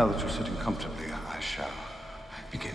Now that you're sitting comfortably, I shall begin.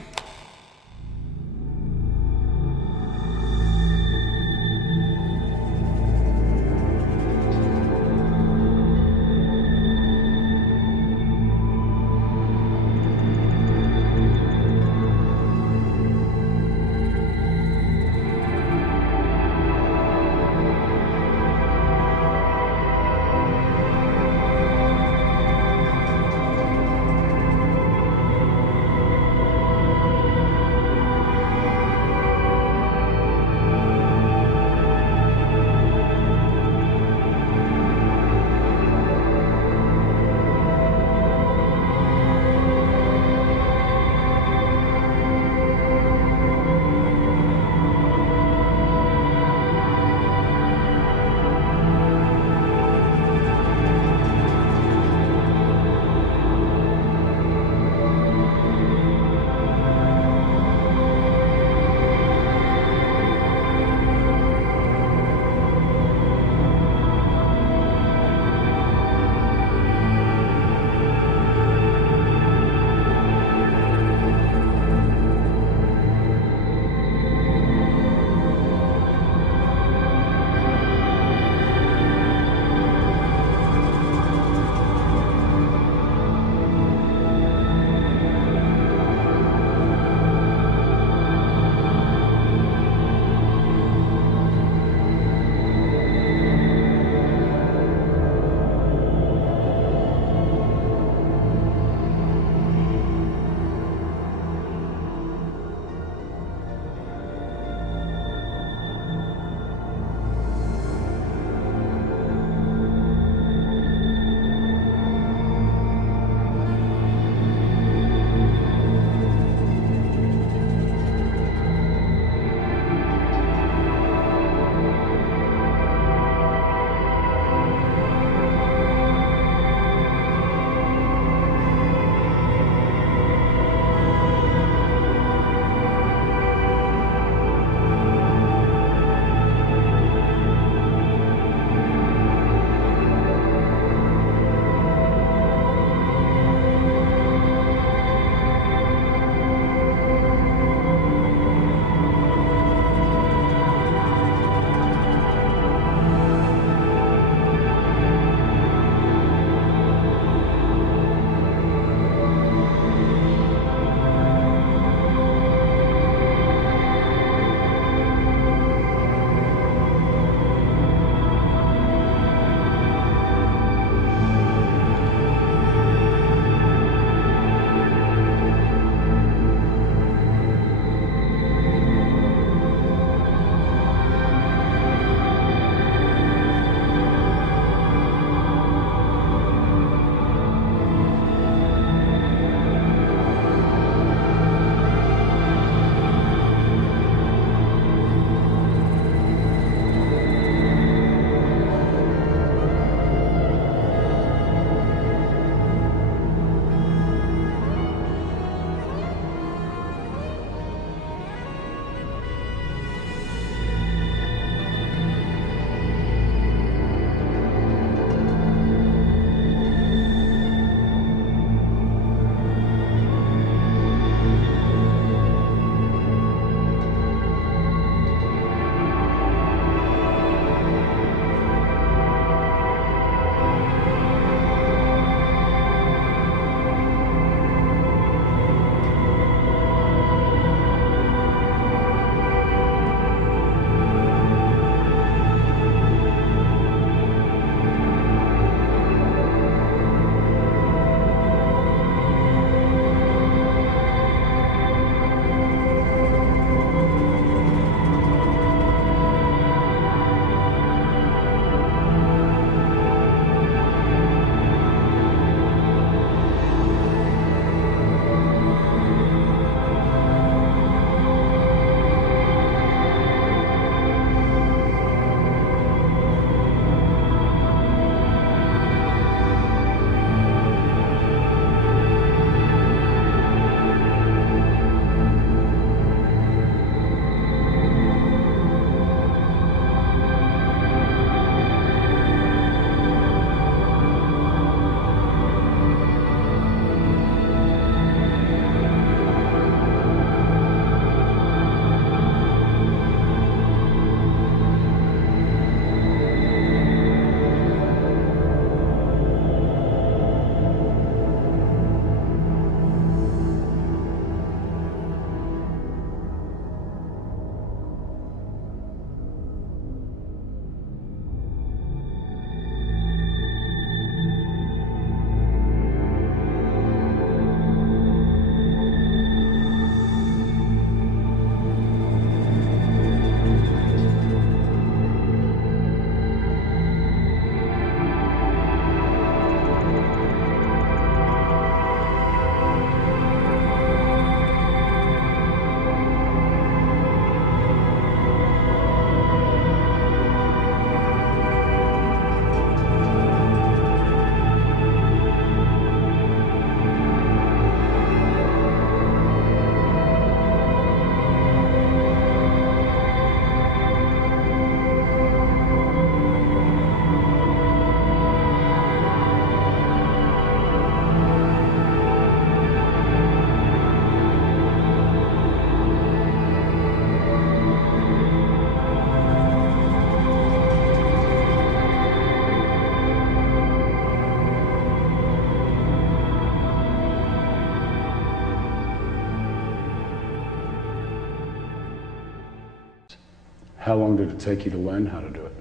How long did it take you to learn how to do it?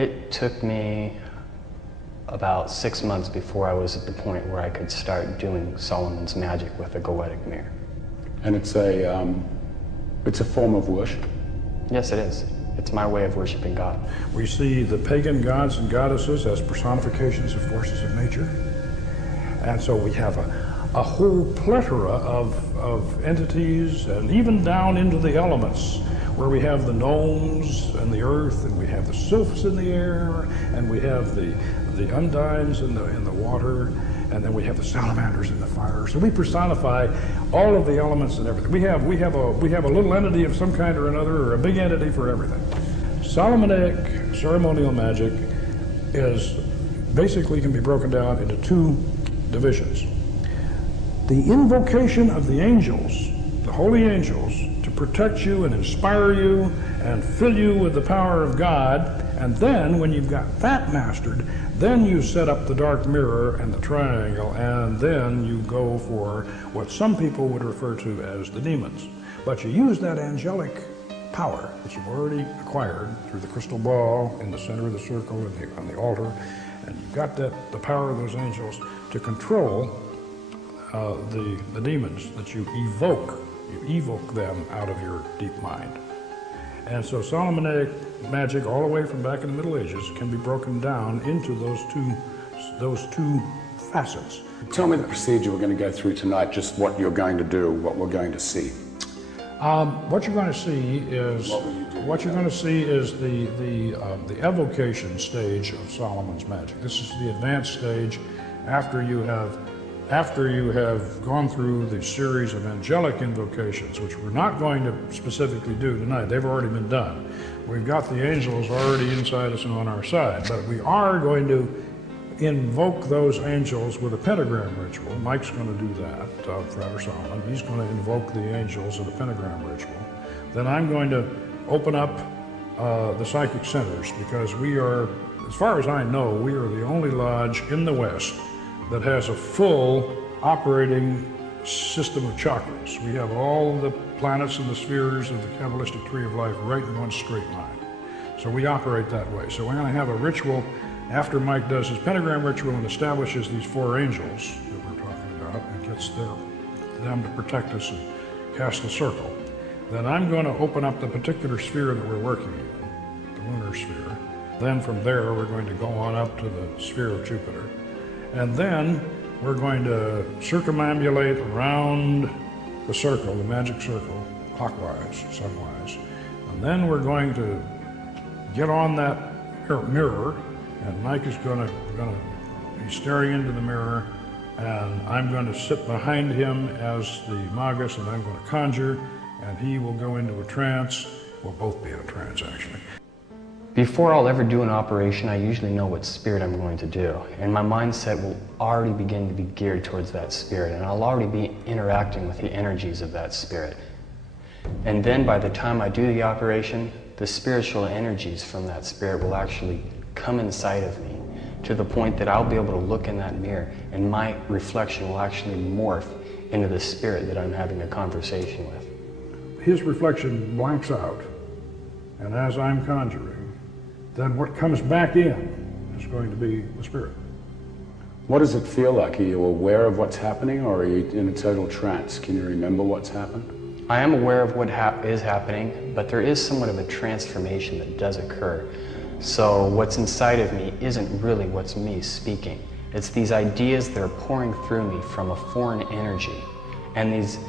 It took me about 6 months before I was at the point where I could start doing Solomon's magic with a goetic mirror. And it's a form of worship? Yes, it is. It's my way of worshiping God. We see the pagan gods and goddesses as personifications of forces of nature. And so we have a whole plethora of entities, and even down into the elements, where we have the gnomes and the earth, and we have the sylphs in the air, and we have the undines in the water, and then we have the salamanders in the fire. So we personify all of the elements and everything. We have a little entity of some kind or another, or a big entity for everything. Solomonic ceremonial magic basically can be broken down into two divisions. The invocation of the angels, the holy angels, to protect you and inspire you and fill you with the power of God. And then when you've got that mastered, then you set up the dark mirror and the triangle, and then you go for what some people would refer to as the demons. But you use that angelic power that you've already acquired through the crystal ball in the center of the circle and on the altar, and you've got the power of those angels to control the demons that you evoke. You evoke them out of your deep mind. And so Solomonic magic, all the way from back in the Middle Ages, can be broken down into those two facets. Tell me the procedure we're going to go through tonight, just what you're going to do, what we're going to see. What you're going to see is the evocation stage of Solomon's magic. This is the advanced stage after you have gone through the series of angelic invocations, which we're not going to specifically do tonight. They've already been done. We've got the angels already inside us and on our side, but we are going to invoke those angels with a pentagram ritual. Mike's going to do that, Frater Solomon. He's going to invoke the angels in a pentagram ritual. Then I'm going to open up the psychic centers, because we are, as far as I know, we are the only lodge in the West that has a full operating system of chakras. We have all the planets and the spheres of the Kabbalistic tree of life right in one straight line. So we operate that way. So we're going to have a ritual after Mike does his pentagram ritual and establishes these four angels that we're talking about and gets them to protect us and cast a circle. Then I'm going to open up the particular sphere that we're working in, the lunar sphere. Then from there we're going to go on up to the sphere of Jupiter. And then we're going to circumambulate around the circle, the magic circle, clockwise, sunwise. And then we're going to get on that mirror, and Mike is going to be staring into the mirror, and I'm going to sit behind him as the magus, and I'm going to conjure, and he will go into a trance. We'll both be in a trance, actually. Before I'll ever do an operation, I usually know what spirit I'm going to do, and my mindset will already begin to be geared towards that spirit, and I'll already be interacting with the energies of that spirit. And then by the time I do the operation, the spiritual energies from that spirit will actually come inside of me, to the point that I'll be able to look in that mirror, and my reflection will actually morph into the spirit that I'm having a conversation with. His reflection blanks out, and as I'm conjuring, then what comes back in is going to be the spirit. What does it feel like? Are you aware of what's happening, or are you in a total trance? Can you remember what's happened? I am aware of what is happening, but there is somewhat of a transformation that does occur. So what's inside of me isn't really what's me speaking. It's these ideas that are pouring through me from a foreign energy, and these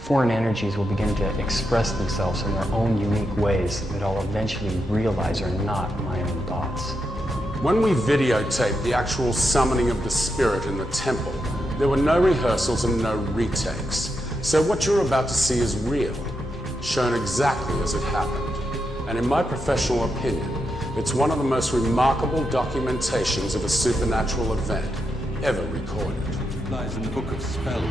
foreign energies will begin to express themselves in their own unique ways that I'll eventually realize are not my own thoughts. When we videotaped the actual summoning of the spirit in the temple, there were no rehearsals and no retakes. So what you're about to see is real, shown exactly as it happened. And in my professional opinion, it's one of the most remarkable documentations of a supernatural event ever recorded. It lies in the Book of Spells.